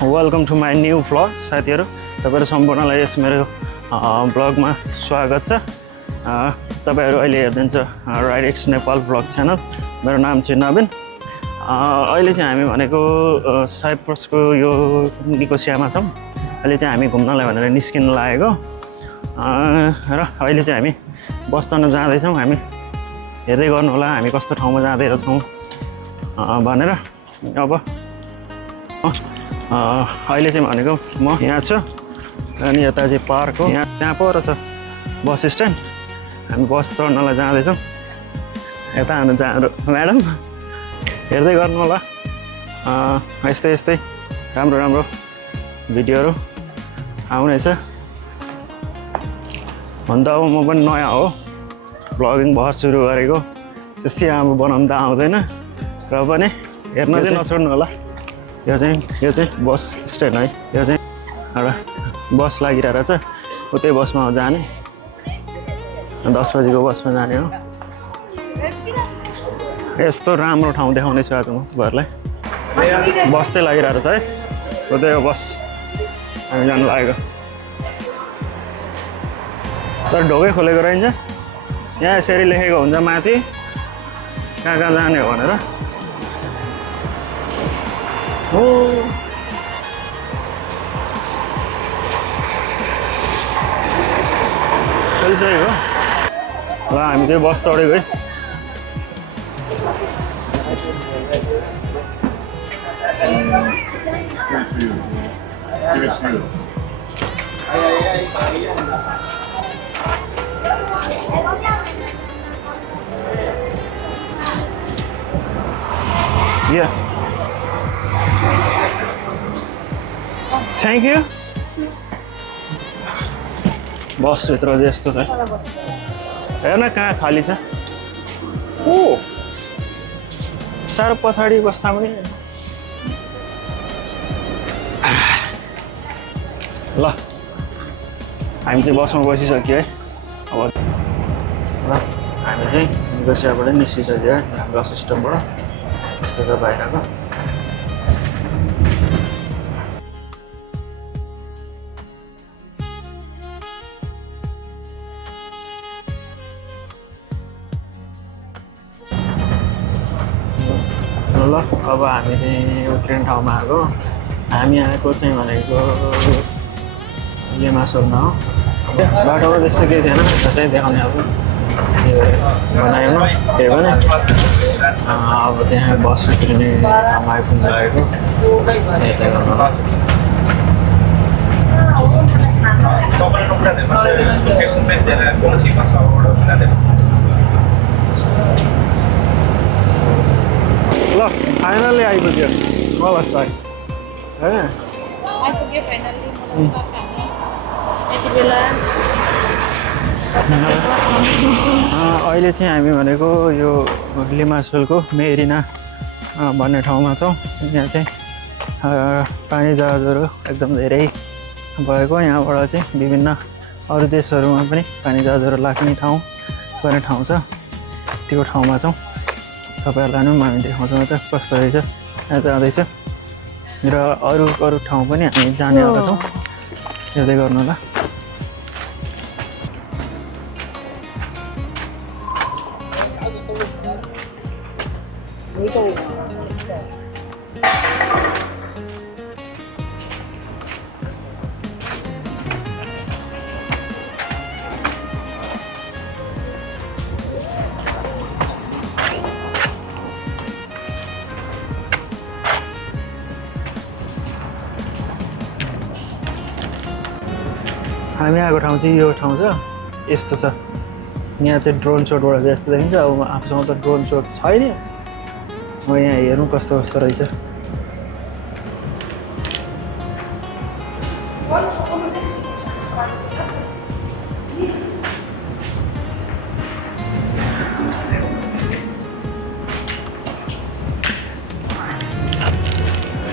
Welcome to my new vlog साथीहरू तपाईहरु सम्पूर्णलाई यस मेरो भ्लगमा स्वागत छ। तपाईहरु अहिले हेर्नुहुन्छ राइडेक्स नेपाल भ्लग च्यानल। मेरो नाम चाहिँ नवीन। अहिले चाहिँ हामी भनेको साइप्रसको यो निकोसियामा छौँ। अहिले चाहिँ हामी घुम्नलाई भनेर निस्किन लागेको र अहिले चाहिँ हामी बस चढ्न जाँदैछौँ। हामी हेर्दै गर्नु होला हामी कस्तो ठाउँमा जाँदैछौँ भनेर। अब अहिले चाहिँ भनेको म यहाँ छु अनि यता चाहिँ पार्क हो। त्यहाँ पर छ बस स्ट्यान्ड। हामी बस चढ्नलाई जाँदैछौँ। यता हुनुहुन्छ हाम्रो म्याडम। हेर्दै गर्नु होला यस्तै यस्तै राम्रो राम्रो भिडियोहरू आउनेछ। हुन त अब म पनि नयाँ हो, भ्लगिङ भर्खर सुरु गरेको, त्यस्तै अब बनाउनु त आउँदैन र पनि हेर्न चाहिँ नछोड्नु होला। यो चाहिँ बस स्ट्यान्ड है। यो चाहिँ एउटा बस लागिरहेको छ, उतै बसमा जाने 10 बजीको बसमा जाने हो। यस्तो राम्रो ठाउँ देखाउने छु आज म तपाईँहरूलाई। बस चाहिँ लागिरहेको छ है, उतै हो बस हामी जानु लागेको। तर ढोकै खोलेको रहन्छ। यहाँ यसरी लेखेको हुन्छ माथि कहाँ कहाँ जाने हो भनेर। हो चलिसकेको ल, हामी चाहिँ बस चढेको है। Yeah. Thank you. बस भित्र चाहिँ यस्तो छ, हेर्न कहाँ खाली छ। ओ साह्रो पछाडि बस्दा पनि ल हामी चाहिँ बसमा बसिसक्यो है। अब ल हामी चाहिँ निकोसियाबाट निस्किसक्यो है, बस स्टपबाट। यस्तो छ बाहिरको। ल अब हामी चाहिँ उत्रिने ठाउँमा आएको। हामी आएको चाहिँ भनेको लिमासोलमा हो। बाटोमा त्यस्तो केही थिएन, त्यसै देखाउने अब बनाएन के भने। अब चाहिँ हामी बस उत्रिने ठाउँमा आइपुग्नु लागेको। यता गर्नु होला। ल फाइनली आइपुग्यो मलाई साई होइन। आइपुग्यो फाइनली। यति बेला अहिले चाहिँ हामी भनेको यो लिमासोलको मेरिना भन्ने ठाउँमा छौँ। यहाँ चाहिँ पानी जहाजहरू एकदम धेरै भएको। यहाँबाट चाहिँ विभिन्न अरू देशहरूमा पनि पानी जहाजहरू लाग्ने ठाउँ पर्ने ठाउँ छ। त्यो ठाउँमा छौँ। तपाईँहरूलाई पनि हामी देखाउँछौँ त कस्तो रहेछ। यहाँ जाँदैछ र अरू ठाउँ पनि हामी जाने आएको छौँ। हेर्दै गर्नु होला। हामी आएको ठाउँ चाहिँ यो ठाउँ छ, यस्तो छ। यहाँ चाहिँ ड्रोन सोटबाट चाहिँ यस्तो देखिन्छ। अब आफूसँग त ड्रोन सोट छैन। अब यहाँ हेरौँ कस्तो कस्तो रहेछ।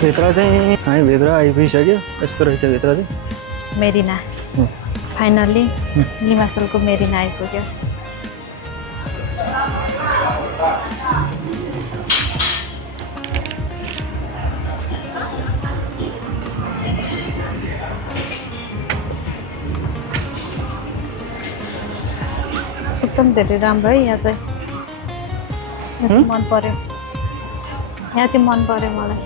भित्र चाहिँ हामी भित्र आइपुगिसक्यो। यस्तो रहेछ भित्र चाहिँ मेरिना। फाइनली लिमासोलको मेरिना आइपुग्यो। एकदम धेरै राम्रो है यहाँ चाहिँ यहाँ चाहिँ मन पर्यो यहाँ चाहिँ मन पर्यो मलाई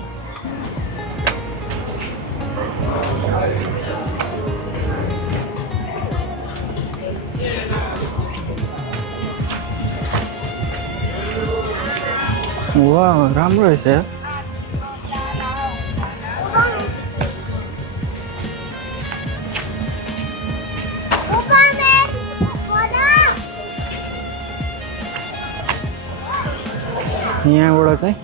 वाह राम्रो रहेछ यार यहाँबाट चाहिँ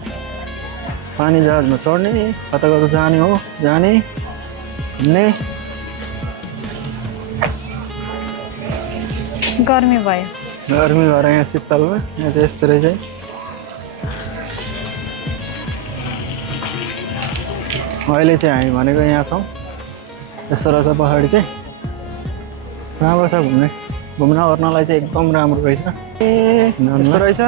पानी जहाजमा चढ्ने कता कता जाने हो जाने घुम्ने गर्मी भयो गर्मी भएर यहाँ शीतलमा यहाँ चाहिँ यस्तो रहेछ है अहिले चाहिँ हामी भनेको यहाँ छौँ यस्तो रहेछ पहाडी चाहिँ राम्रो छ घुम्न ओर्नलाई चाहिँ एकदम राम्रो रहेछ यस्तो रहेछ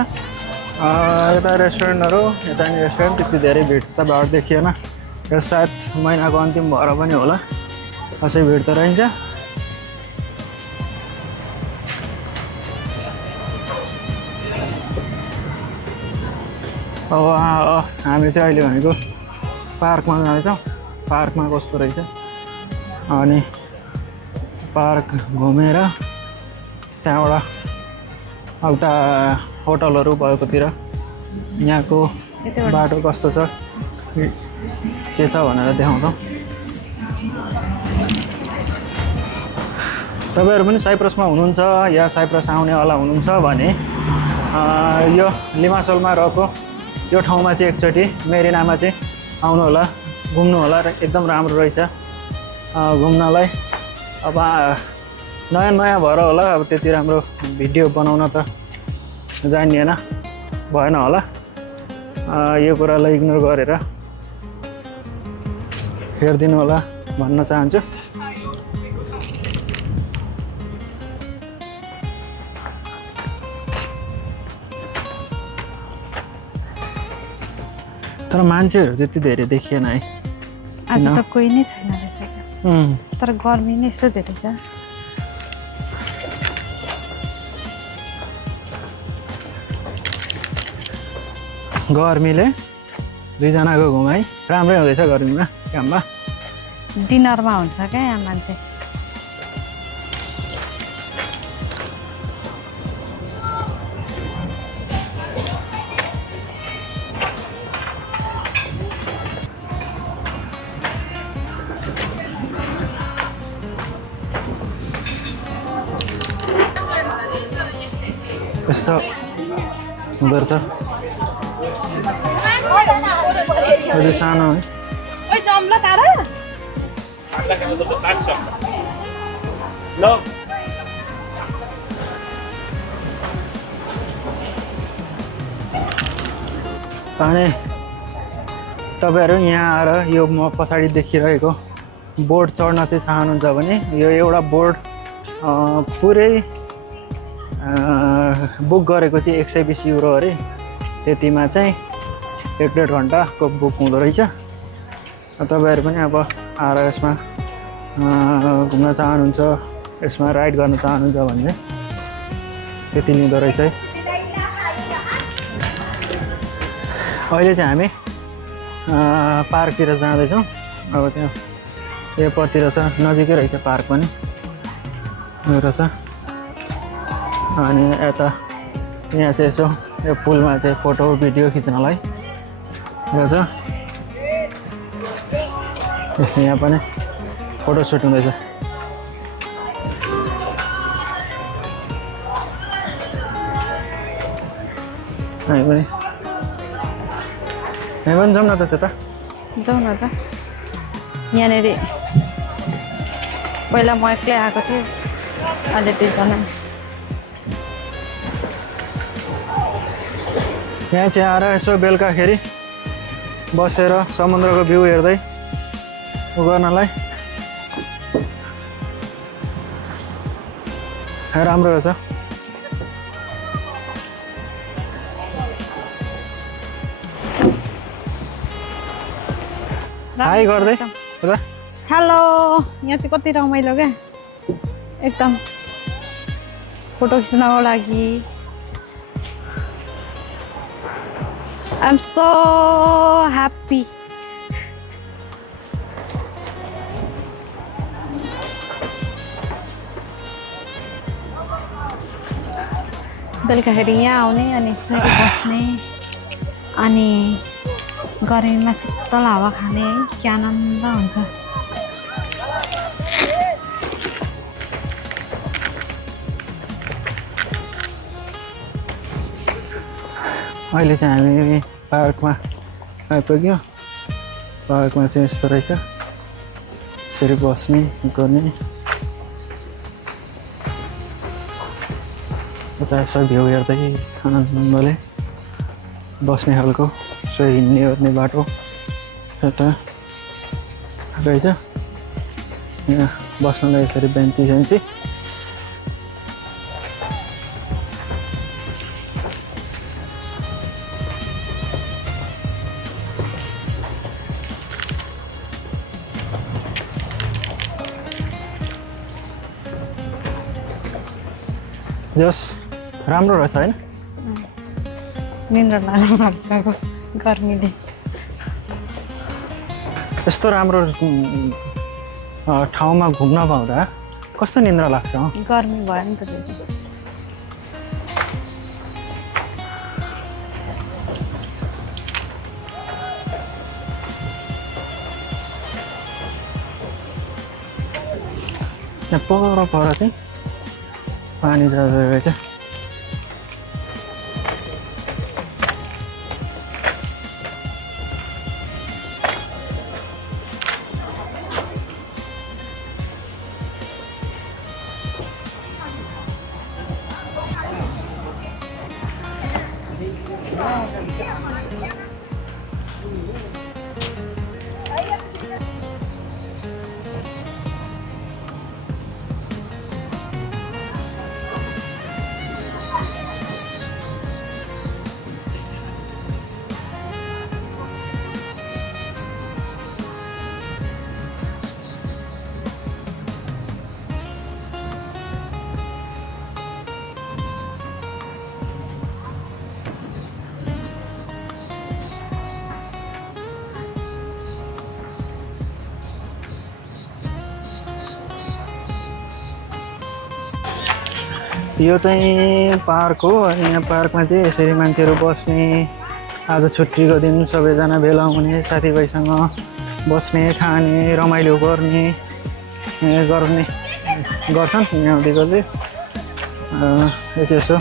यता रेस्टुरेन्टहरू यता नि रेस्टुरेन्ट त्यति धेरै भिड त भएर देखिएन यो सायद महिनाको अन्तिम भएर पनि होला कसै भिड त रहन्छ अब हामी चाहिँ अहिले भनेको पार्कमा जाँदैछौँ पार्कमा कस्तो रहेछ अनि पार्क घुमेर त्यहाँबाट उता होटलहरू भएकोतिर यहाँको बाटो कस्तो छ के छ भनेर देखाउँछौँ तपाईँहरू पनि साइप्रसमा हुनुहुन्छ या साइप्रस आउनेवाला हुनुहुन्छ भने यो लिमासोलमा रहेको यो ठाउँमा चाहिँ एकचोटि मेरिनामा चाहिँ आउनु होला घुम्नु होला एकदम राम्रो रहेछ घुम्नलाई अब नयाँ भएर होला अब त्यति राम्रो भिडियो बनाउन त जानिएन भएन होला यो कुरालाई इग्नोर गरेर हेरिदिनु होला भन्न चाहन्छु तर मान्छेहरू त्यति धेरै देखिएन है आज त कोही नै छैन रहेछ तर गर्मी नै यस्तो धेरै छ गर्मीले दुईजनाको घुमाइ राम्रै हुँदैछ गर्मीमा काममा डिनरमा हुन्छ क्या यहाँ मान्छे यस्तो हुँदो रहेछ अहिले सानो है अनि तपाईँहरू यहाँ आएर यो म पछाडि देखिरहेको बोर्ड चढ्न चाहिँ चाहनुहुन्छ भने यो एउटा बोर्ड पुरै बुक गरेको चाहिँ 120 युरो अरे त्यतिमा चाहिँ 1.5 घन्टाको बुक हुँदो रहेछ तपाईँहरू पनि अब आएर यसमा घुम्न चाहनुहुन्छ यसमा राइड गर्न चाहनुहुन्छ भने त्यति लिँदो रहेछ है अहिले चाहिँ हामी पार्कतिर जाँदैछौँ अब त्यहाँ एयरपोर्टतिर छ नजिकै रहेछ पार्क पनि रहेछ अनि यता यहाँ चाहिँ यसो यो पुलमा चाहिँ फोटो भिडियो खिच्नलाई रहेछ यहाँ पनि फोटो सुट हुँदैछ हामी पनि जाउँ न त त्यता जाउँ न त यहाँनिर पहिला म एक्लै आएको थिएँ अहिले दुईजना यहाँ चाहिँ आएर यसो बेलुकाखेरि बसेर समुद्रको भ्यू हेर्दै गर्नलाई राम्रो रहेछ हाई गर्दै हेलो यहाँ चाहिँ कति रमाइलो क्या एकदम फोटो खिच्नको लागि आई एम सो ह्याप्पी। बेलुकाखेरि यहाँ आउने अनि बस्ने अनि गर्मीमा शीतल हावा खाने है के आनन्द हुन्छ। अहिले चाहिँ हामी पार्कमा आइपुग्यो। पार्कमा चाहिँ यस्तो रहेछ, यसरी बस्ने गर्ने, यता यसो भ्यू हेर्दै आनन्दले बस्ने खालको यसो हिँड्ने ओर्ने बाटो एउटा रहेछ। यहाँ बस्नलाई यसरी बेन्ची सेन्ची, जस राम्रो रहेछ होइन? निन्द्रा लाग्नु लाग्छ गर्मीले। यस्तो राम्रो ठाउँमा घुम्न पाउँदा कस्तो निन्द्रा लाग्छ? गर्मी भयो नि त त्यति। यहाँ पर चाहिँ पानी जाँदो रहेछ। यो चाहिँ पार्क हो अनि यहाँ पार्कमा चाहिँ यसरी मान्छेहरू बस्ने, आज छुट्टीको दिन सबैजना भेला हुने, साथीभाइसँग बस्ने, खाने, रमाइलो गर्ने गर्छन् यहाँदेखिको चाहिँ। यसो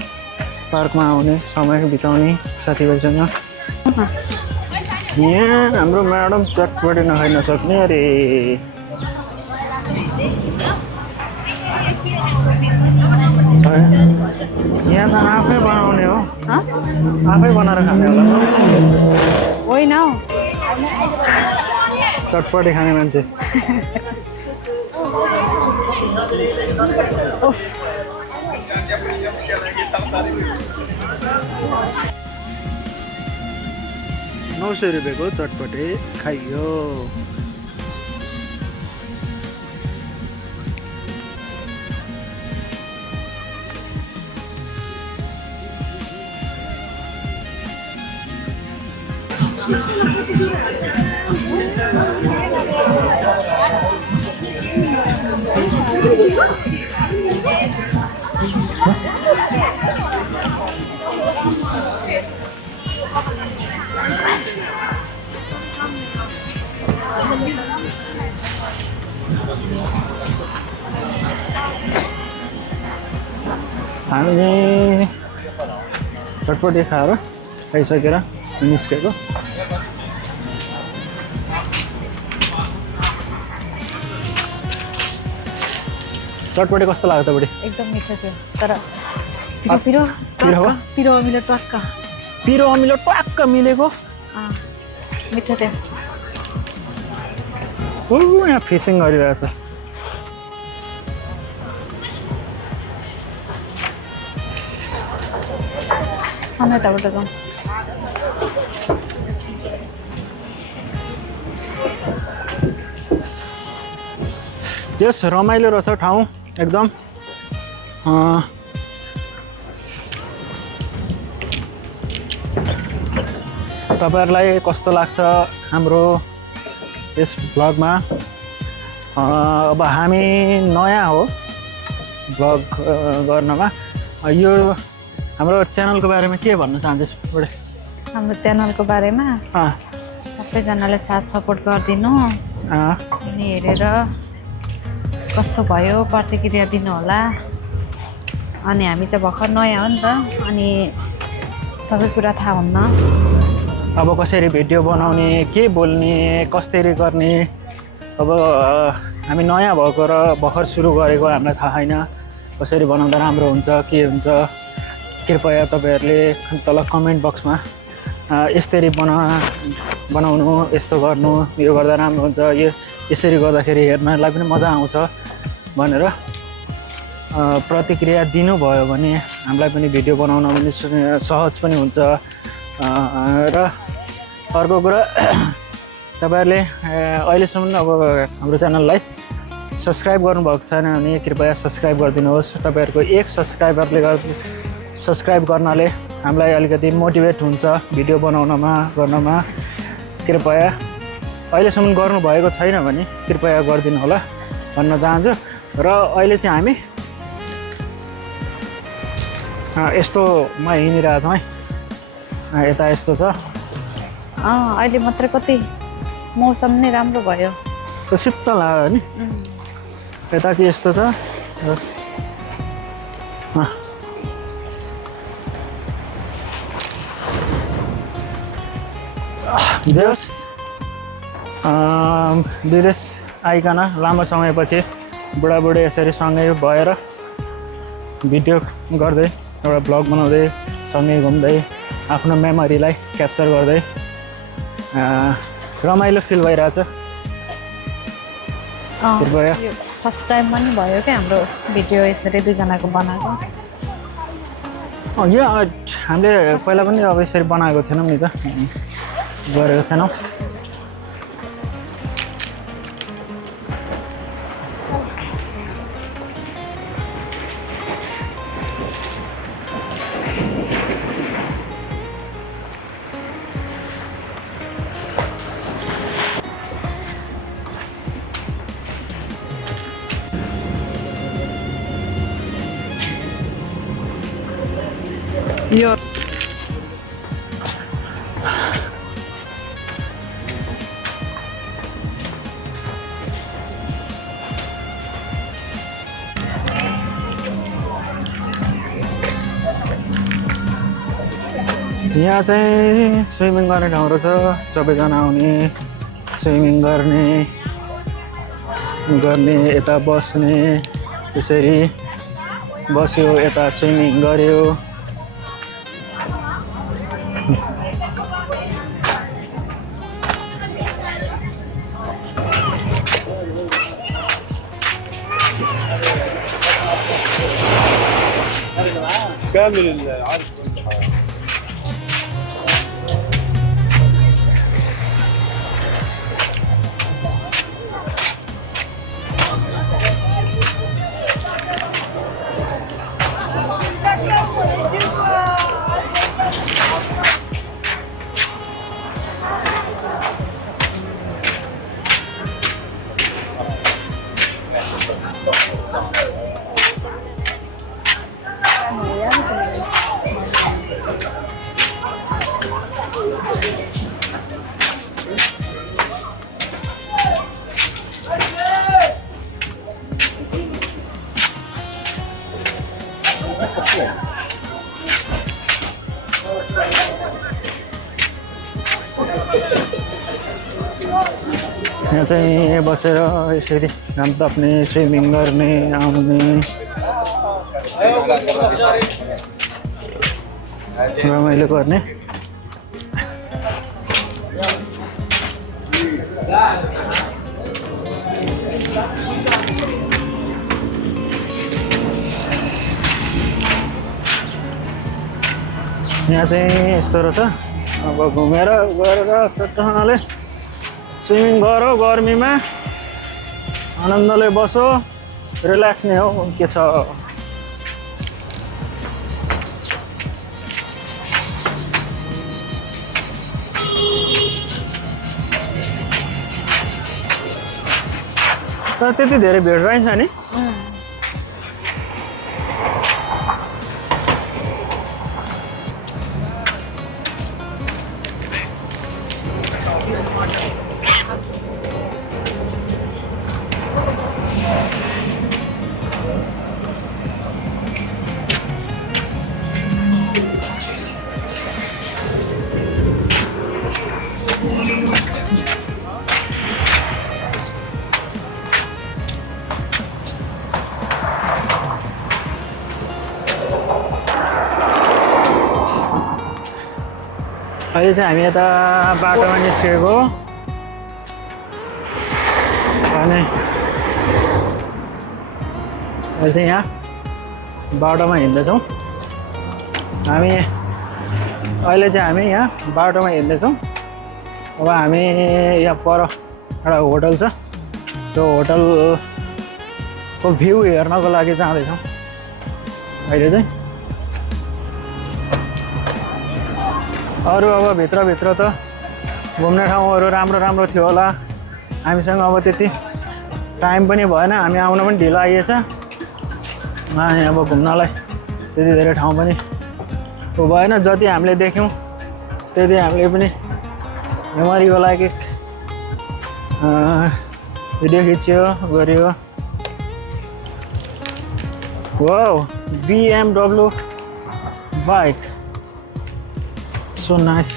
पार्कमा आउने, समय बिताउने साथीभाइसँग। यहाँ हाम्रो म्याडम चटपटी नखाइ नसक्ने अरे। यहाँ त आफै बनाउने हो, आफै बनाएर खाने होला होइन हौ, चटपटी खाने मान्छे। ₹900 को चटपटे खाइयो। हामीले चटपटी खाएर खाइसकेर निस्केको। चटपटी कस्तो लाग्यो त बुढी? एकदम मिठो थियो, तर पिरो पिरो अमिलो टक्क, पिरो अमिलो टक्क मिलेको। मिठो थियो। यहाँ फिसिङ गरिरहेछ। यताबाट जाउँ। त्यस रमाइलो रहेछ ठाउँ एकदम। तपाईहरुलाई कस्तो लाग्छ हाम्रो यस भ्लगमा? अब हामी नयाँ हो भ्लग गर्नमा। यो हाम्रो च्यानलको बारेमा के भन्न चाहन्छस् बडे? हाम्रो च्यानलको बारेमा सबैजनाले साथ सपोर्ट गरिदिनु अनि हेरेर कस्तो भयो प्रतिक्रिया दिनु होला। अनि हामी चाहिँ भर्खर नयाँ हो नि त, अनि सबै कुरा थाहा हुन्न। अब कसरी भिडियो बनाउने, के बोल्ने, कसरी गर्ने, अब हामी नयाँ भएको र भर्खर सुरु गरेको हामीलाई थाहा छैन कसरी बनाउँदा राम्रो हुन्छ के हुन्छ। कृपया तपाईहरुले तल कमेन्ट बक्समा यसरी बनाउनु, यस्तो गर्नु, यो गर्दा राम्रो हुन्छ, यो यसरी गर्दाखेरि हेर्नलाई पनि मजा आउँछ भनेर प्रतिक्रिया दिनुभयो भने हामीलाई पनि भिडियो बनाउन पनि सहज पनि हुन्छ। र अर्को कुरा तपाईहरुले अहिलेसम्म अब हाम्रो च्यानललाई सब्स्क्राइब गर्नुभएको छैन भने कृपया सब्स्क्राइब गरिदिनुहोस्। तपाईहरुको एक सब्स्क्राइब गर्नाले हामीलाई अलिकति मोटिभेट हुन्छ भिडियो बनाउनमा गर्नमा। कृपया अहिलेसम्म गर्नुभएको छैन भने कृपया गरिदिनु होला भन्न चाहन्छु। र अहिले चाहिँ हामी यस्तोमा हिँडिरहेछौँ है। यता यस्तो छ। अहिले मात्रै कति मौसम नै राम्रो भयो, शीतल लाग्यो नि। यता चाहिँ यस्तो छ। विदेश आइकन लामो समयपछि बुढाबुढी यसरी सँगै भएर भिडियो गर्दै एउटा भ्लग बनाउँदै सँगै घुम्दै आफ्नो मेमोरीलाई क्याप्चर गर्दै रमाइलो फिल भइरहेछ। फर्स्ट टाइम पनि भयो क्या हाम्रो भिडियो यसरी दुईजनाको बनाएको। यो हामीले पहिला पनि अब यसरी बनाएको थिएनौँ नि त, गरेको थिएनौँ। यो यहाँ चाहिँ स्विमिङ गर्ने ठाउँहरू छ। सबैजना आउने स्विमिङ गर्ने यता बस्ने, त्यसरी बस्यो यता स्विमिङ गर्यो। كامل العرض यहाँ चाहिँ बसेर यसरी घाम ताप्ने, स्विमिङ गर्ने, आउने, रमाइलो गर्ने। यहाँ चाहिँ यस्तो रहेछ। अब घुमेर गएर चट्टसँगले स्विमिङ गरौ, गर्मीमा आनन्दले बसो, रिल्याक्स नै हो के छ। तर त्यति धेरै भिड रहन्छ नि अहिले चाहिँ हामी यता बाटोमा निस्केको अनि अहिले चाहिँ यहाँ बाटोमा हिँड्दैछौँ हामी यहाँ बाटोमा हिँड्दैछौँ अब हामी यहाँ पर एउटा होटल छ त्यो होटलको भ्यू हेर्नको लागि जाँदैछौँ अहिले चाहिँ अरू अब भित्रभित्र त घुम्ने ठाउँहरू राम्रो थियो होला हामीसँग अब त्यति टाइम पनि भएन हामी आउन पनि ढिलो आइएछ अनि अब घुम्नलाई त्यति धेरै ठाउँ पनि भएन जति हामीले देख्यौँ त्यति हामीले पनि मेमोरीको लागि भिडियो खिच्यो गरियो wow BMW bike so nice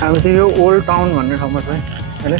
हामी चाहिँ यो ओल्ड टाउन भन्ने ठाउँमा छ अहिले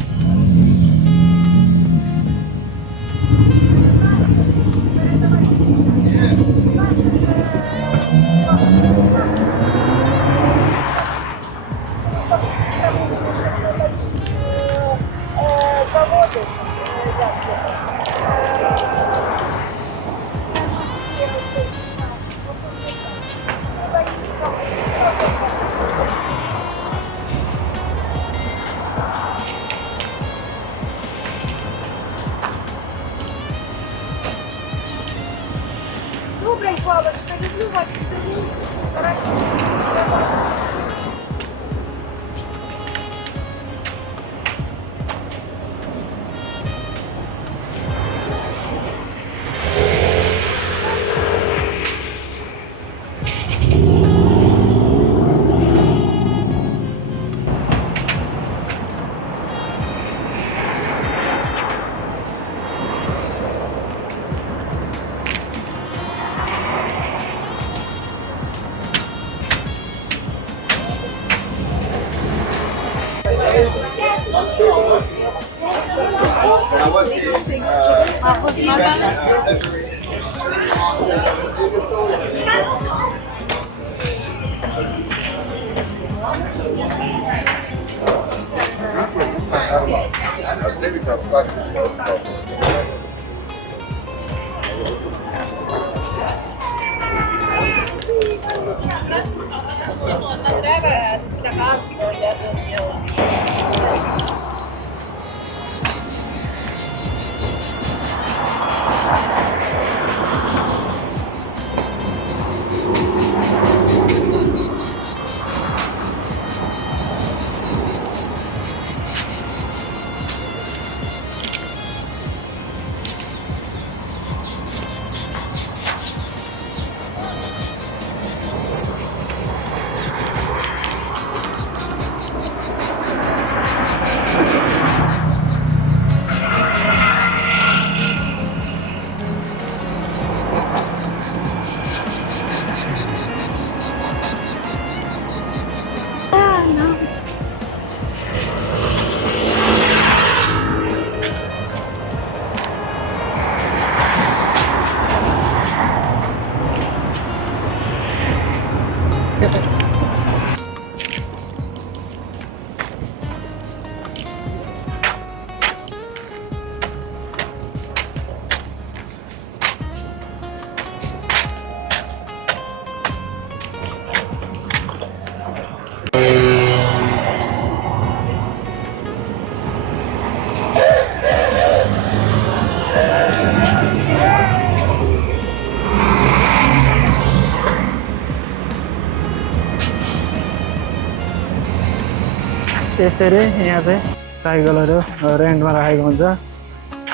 त्यसरी यहाँ चाहिँ साइकलहरू रेन्टमा राखेको हुन्छ।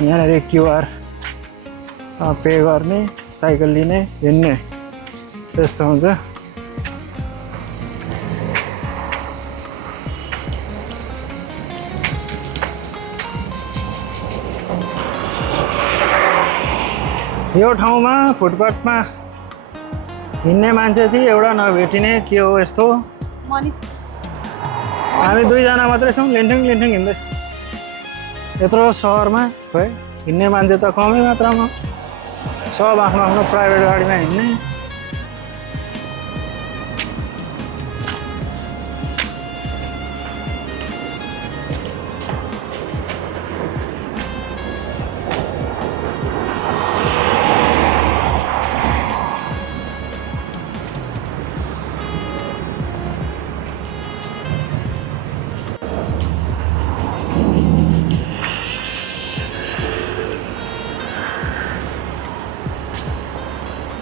यहाँनिर क्युआर पे गर्ने, साइकल लिने, हिँड्ने त्यस्तो हुन्छ। यो ठाउँमा फुटपाथमा हिँड्ने मान्छे चाहिँ एउटा नभेटिने के हो यस्तो। हामी दुईजना मात्रै छौँ लिन्ठिङ हिँड्दै। यत्रो सहरमा खोइ हिँड्ने मान्छे त कमै मात्रामा, सब आफ्नो आफ्नो प्राइभेट गाडीमा हिँड्ने।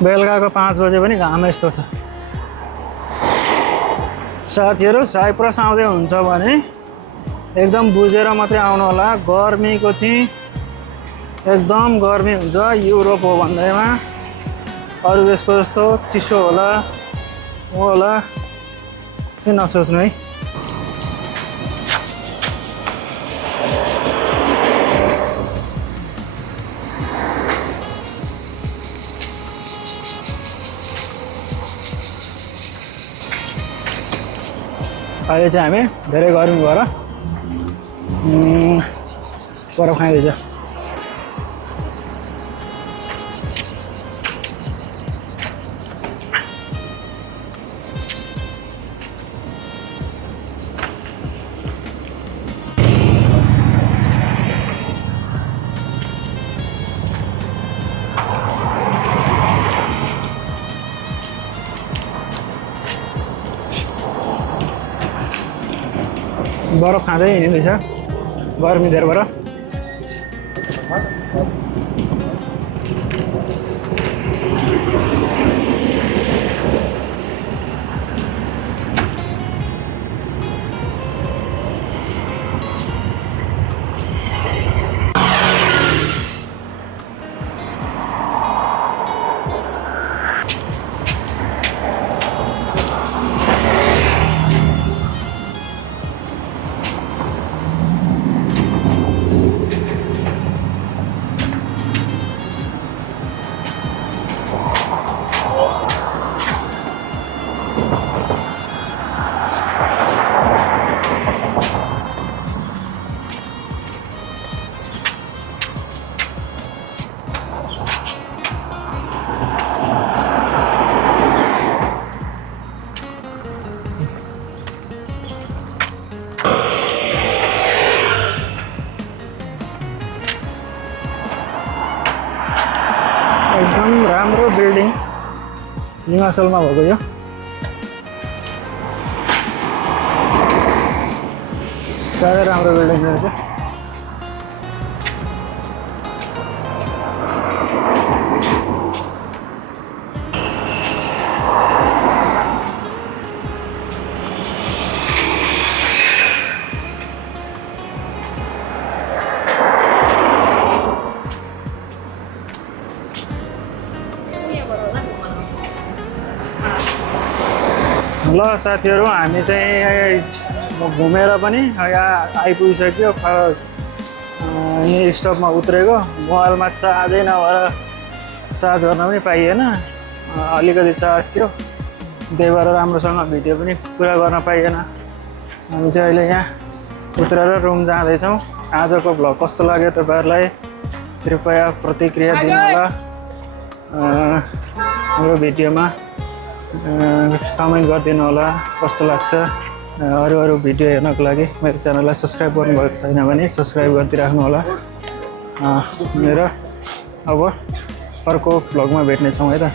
बेलुकाको 5 बजे पनि घाम यस्तो छ। साथीहरू साइप्रस आउँदै हुन्छ भने एकदम बुझेर मात्रै आउनु होला। गर्मीको चाहिँ एकदम गर्मी हुन्छ। युरोप हो भन्दैमा अरू देशको जस्तो चिसो होला होला चाहिँ नसोच्नु है। अहिले चाहिँ हामी धेरै गर्मी भएर बरफ खाइदिन्छ। बरफ खाँदै हिँड्दैछ गर्मी धेरै भएर। एकदम राम्रो बिल्डिङ हिमाचलमा भएको यो। साह्रै राम्रो बिल्डिङ रहेछ। ल साथीहरू हामी चाहिँ घुमेर पनि यहाँ आइपुगिसक्यो। यही स्टपमा उत्रेको। मोबाइलमा चार्जै नभएर चार्ज गर्न पनि पाइएन। अलिकति चार्ज थियो, त्यही भएर राम्रोसँग भिडियो पनि पुरा गर्न पाइएन। हामी चाहिँ अहिले यहाँ उत्रेर रुम जाँदैछौँ। आजको भ्लग कस्तो लाग्यो तपाईँहरूलाई कृपया प्रतिक्रिया दिनु होला। हाम्रो भिडियोमा कमेन्ट गरिदिनु होला कस्तो लाग्छ। अरू भिडियो हेर्नको लागि मेरो च्यानललाई सब्सक्राइब गर्नुभएको छैन भने सब्सक्राइब गरिदिइराख्नु होला। मेरो अब अर्को भ्लगमा भेट्नेछौँ है त।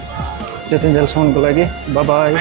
त्यतिन्जेलसम्मको लागि बाई बाई।